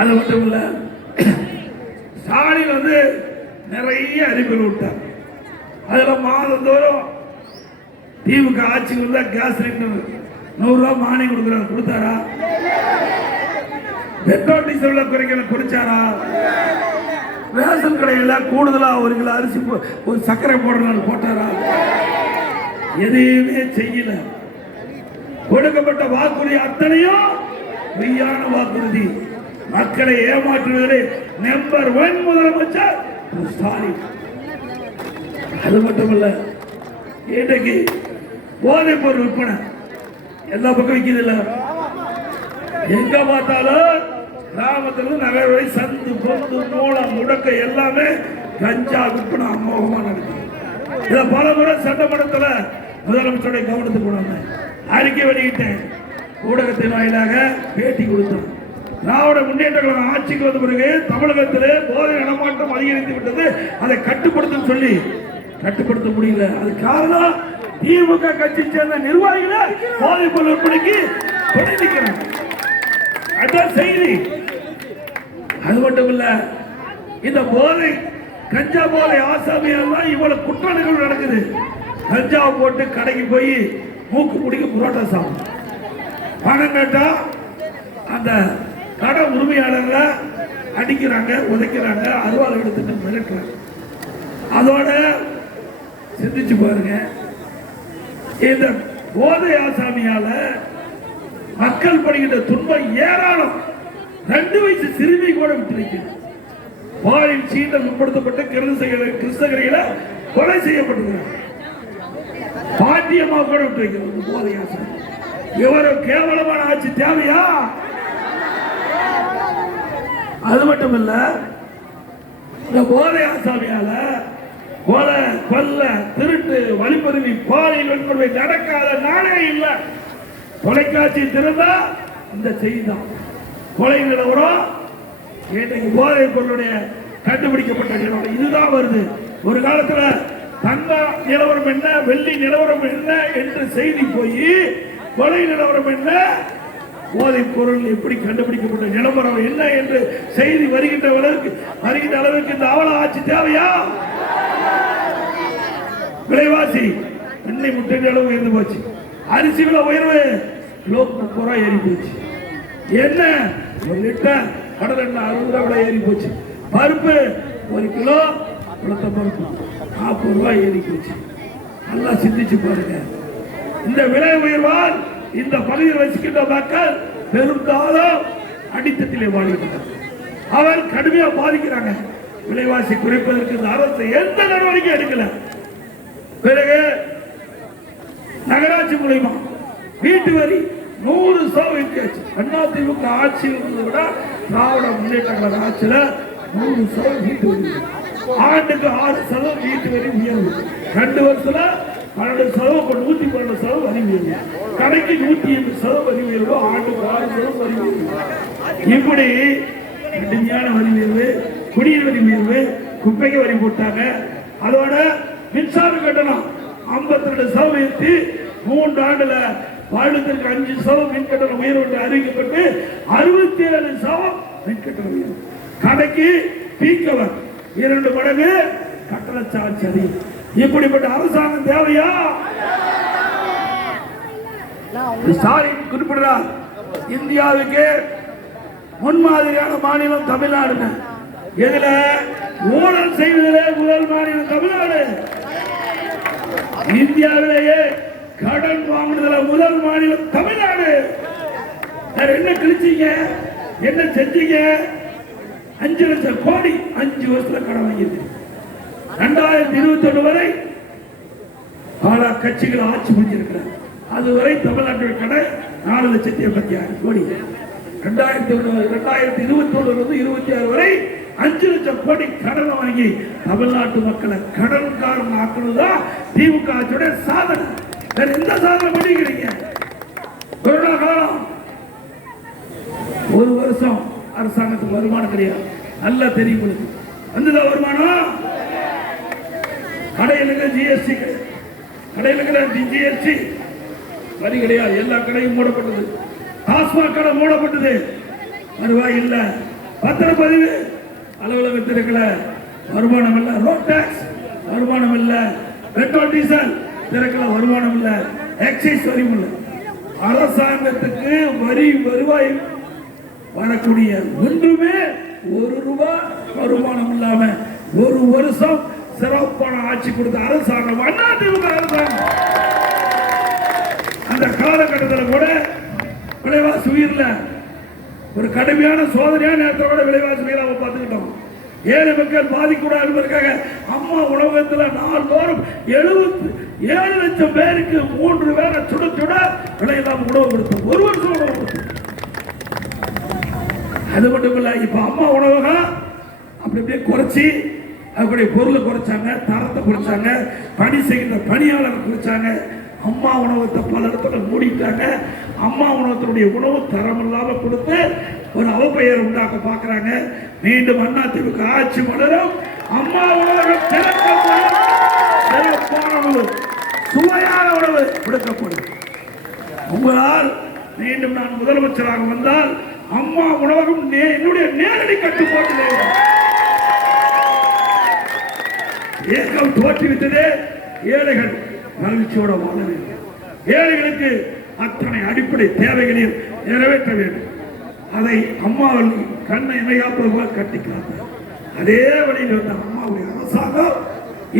அது மட்டும் இல்ல, ஸ்டாலின் வந்து நிறைய அறிவியல் விட்டார். அதுல மாதந்தோறும் திமுக ஆட்சிக்கு வந்தா கேஸ் சிலிண்டர் 100 ரூபாய் மானியம் கொடுக்குறாரு. கொடுத்தாரா? Petrol diesel குறைச்சாரா? ரேஷன் கடையில் கூடுதலா 1 கிலோ அரிசி ஒரு சர்க்கரை போடுறாரு போட்டாரா? எதையுமே செய்யல. கொடுக்கப்பட்ட வாக்குறுதி அத்தனையும் பொய்யான வாக்குறுதி. மக்களை ஏமாற்றுவதில் நம்பர் 1 முதலமைச்சர் ஸ்டாலின். அது மட்டுமல்ல, இன்றைக்கு போதைப் பொருள் விற்பனை எல்லா பக்கம் விற்கிறது இல்ல. எங்க பார்த்தாலும் கிராமத்திலிருந்து நகர் வரை சந்து பொந்து மூலம் முடக்க எல்லாமே கஞ்சா விற்பனை அமோகமா நடக்குது. இதை பல முறை சட்டமன்றத்தில் முதலமைச்சருடைய கவனத்துக்கு கொண்டு அறிக்கை வெளியிட்டேன். ஊடகத்தின் வாயிலாக பேட்டி கொடுத்தோம். திராவிட முன்னேற்ற கழகம் ஆட்சிக்கு வந்த பிறகு தமிழகத்திலே போதை நடமாட்டம் அதிகரித்து விட்டது. அதை கட்டுப்படுத்த முடியல. அது காரணம் திமுக கட்சி சேர்ந்த நிர்வாகிகளை போதைப் பொருள் விற்பனைக்கு தொடர்கிறாங்க. அதான் செய்தி. அது மட்டும் இல்ல, இந்த போதை கஞ்சா போதை ஆசாமியால் தான் இவ்வளவு குற்றங்கள் நடக்குது. கஞ்சா போட்டு கடைக்கு போய் மூக்கு முடிக்க புரோட்டா சாப்பிடும். பணம் கேட்டா அந்த கடை உரிமையாளர்களை அடிக்கிறாங்க, உதைக்கிறாங்க, அருவாள் எடுத்துட்டு மிரட்டுறாங்க. அதோட சிந்திச்சு பாருங்க, இந்த போதை ஆசாமியால மக்கள் படுகின்ற துன்பம் ஏராளம். 2 வயசு சிறுமி கூட விட்டிருக்கிறது. பாலில் சீண்டல் உட்படுத்தப்பட்ட கிறிஸ்தவர்களை கொலை செய்யப்பட்டிருக்கிறார். பாட்டியம்மா கூட விட்டிருக்கிறது போதை ஆசாமி. இவரும் கேவலமான ஆட்சி தேவையா? அது மட்டும் இல்ல, இந்த போதை ஆசாமியால கொலை, கொல்ல, திருட்டு, வழிப்பறிவு, பாலியல் வன்கொடுமை நடக்காத நாளே இல்லை. தொலைக்காட்சி திறந்தா இந்த செய்தி தான். கொலை நிலவரம் இன்றைக்கு போதை பொருளுடைய கண்டுபிடிக்கப்பட்ட நிலவரம் இதுதான் வருது. ஒரு காலத்துல தங்க நிலவரம் என்ன, வெள்ளி நிலவரம் என்ன என்று செய்தி போய் கொலை நிலவரம் என்ன, போதை பொருள் எப்படி கண்டுபிடிக்கப்பட்ட நிலவரம் என்ன என்று செய்தி வருகின்ற அளவுக்கு இந்த அவல ஆட்சி தேவையா? விலைவாசி எண்ணெய் முட்டை அளவு உயர்ந்து போச்சு. அரிசி விலை உயர்வு கிலோ 30 ரூபாய் ஏறி போச்சு. என்ன 1 லிட்டர் கடல் எண்ணெய் 60 ரூபாய் ஏறி போச்சு. பருப்பு 1 கிலோ உளுத்த பருப்பு 40 ரூபாய் ஏறி போச்சு. நல்லா சிந்திச்சு பாருங்க. இந்த விலை உயர்வால் இந்த பகுதியில் வசிக்கின்ற மக்கள் பெரும்பாலும் அடித்தத்திலே வாழ்கிறார்கள். அவர் கடுமையா பாதிக்கிறாங்க. விலைவாசி குறைப்பதற்கு இந்த அரசு எந்த நடவடிக்கை எடுக்கல. பிறகு நகராட்சி மூலமா வீட்டு வரி 100% அதிமுக ஆட்சியில் இருந்ததை விட திராவிட முன்னேற்ற கழக ஆட்சியில 100% வீட்டு வரி. ஆண்டுக்கு 6% வீட்டு வரி உயர்வு. 2 வருஷத்துல 12% 112% வரி உயர்வு. கடைக்கு 180% வரி உயர்வு. ஆண்டுக்கு 6% வரி உயர்வு. இப்படி கடுமையான வரி உயர்வு, குடிநீர் வரி உயர்வு, குப்பைக்கு வரி போட்டாங்க. அதோட மின்சார கட்டணம் 52% 3 ஆண்டுல வருடத்திற்கு 5% மின் கட்டணம் உயர்வு என்று அறிவிக்கப்பட்டு 67% மின் கட்டணம் உயர்வு. கடைக்கு பீக்கவர் 2 மடங்கு கட்டண சார்ஜ் சரி. இப்படிப்பட்ட அரசாங்கம் தேவையா? ஸ்டாலின் குறிப்பிடுறார், இந்தியாவுக்கு முன்மாதிரியான மாநிலம் தமிழ்நாடு. எதுல ஊழல் செய்வதிலே முதல் மாநிலம் தமிழ்நாடு. இந்தியாவிலேயே கடன் வாங்குறதுல முதல் மாநிலம் தமிழ்நாடு. என்ன கிழிச்சீங்க, என்ன செஞ்சீங்க? 5 லட்சம் கோடி 5 வருஷத்துல கடன் வாங்கியிருக்கு. 2021 வரை பல கட்சிகள் ஆட்சி புரிஞ்சிருக்கிறார். அதுவரை தமிழ்நாட்டுடைய கடன் 4,86,000 கோடி. 2021 26 வரை 5 லட்சம் கோடி கடன் வாங்கி தமிழ்நாட்டு மக்களை கடன்காரன் ஆக்குறதுதான் திமுக ஆட்சியுடைய சாதனை. வேற எந்த சாதனை பண்ணிக்கிறீங்க? கொரோனா காலம் 1 வருஷம் அரசாங்கத்துக்கு வருமானம் கிடையாது. நல்லா தெரியும் உங்களுக்கு. வந்ததா வருமானம்? கடையிலுக்கு ஜிஎஸ்டி, கடையிலுக்கு ஜிஎஸ்டி வரி கிடையாது. எல்லா கடையும் மூடப்பட்டது. டாஸ்மாக் கடை மூடப்பட்டது. வருவாய் இல்ல. பத்திரப்பதிவு அலுவலகத்திற்குள்ள வருமானம் இல்ல, ரோட் டாக்ஸ் வருமானம் இல்ல, பெட்ரோல் டீசல் திறக்கல வருமானம் இல்ல, எக்ஸைஸ் வரி இல்ல. அரசாங்கத்துக்கு வரி வருவாய் வரக்கூடிய ஒன்றுமே ₹1 வருமானம் இல்லாம ஒரு வருஷம் சிறப்பான ஆட்சி கொடுத்த அரசாங்கம் அதிமுக அரசாங்கம். அந்த காலகட்டத்தில் கூட விலைவாசி உயிர்ல ஒரு கடுமையான சோதனையான நேரத்தில் கூட விலைவாசி உயிராக பார்த்துக்கிட்டோம். ஏழை மக்கள் பாதிக்கூடாது என்பதற்காக அம்மா உணவகத்தில் நாள்தோறும் 77 லட்சம் பேருக்கு 3 வேளை சுட சுட விலையில்லாம உணவு கொடுத்தோம். ஒரு வருஷம் உணவு கொடுத்தோம். அது மட்டும் இல்ல, இப்ப அம்மா உணவகம் அப்படி அப்படியே குறைச்சி அவருடைய பொருளை குறைச்சாங்க, தரத்தை குறைச்சாங்க, பணி செய்கிற பணியாளர் குறைச்சாங்க. அம்மா உணவகத்தை பல இடத்துல மூடிட்டாங்க. அம்மா உணவகத்தினுடைய உணவு தரம் இல்லாம கொடுத்து ஒரு அவப்பெயர் உண்டாக்க பாக்குறாங்க. மீண்டும் அதிமுக ஆட்சி மலரும். அம்மா உணவகம் திறக்கப்படும். சிறப்பான உணவு, சுவையான உணவு கொடுக்கப்படும். உங்களால் மீண்டும் நான் முதலமைச்சராக வந்தால் அம்மா உணவகம் என்னுடைய நேரடி கட்டுப்பாட்டிலே இயக்கம் தோற்றுவித்ததே ஏழைகள் மகிழ்ச்சியோட வாழ வேண்டும். ஏழைகளுக்கு அத்தனை அடிப்படை தேவைகளையும் நிறைவேற்ற வேண்டும். அதை அம்மாவில் கண்ணை இமையாப்பது போல கட்டி காத்தார். அதே வழியில் வந்த அம்மாவுடைய அரசாங்கம்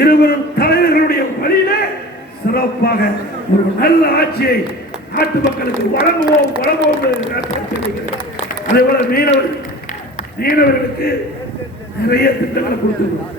இருவரும் தலைவர்களுடைய வழியிலே சிறப்பாக ஒரு நல்ல ஆட்சியை நாட்டு மக்களுக்கு வழங்குவோம் அதே போல மீனவர்களுக்கு நிறைய திட்டங்களை கொடுத்துருக்கோம்.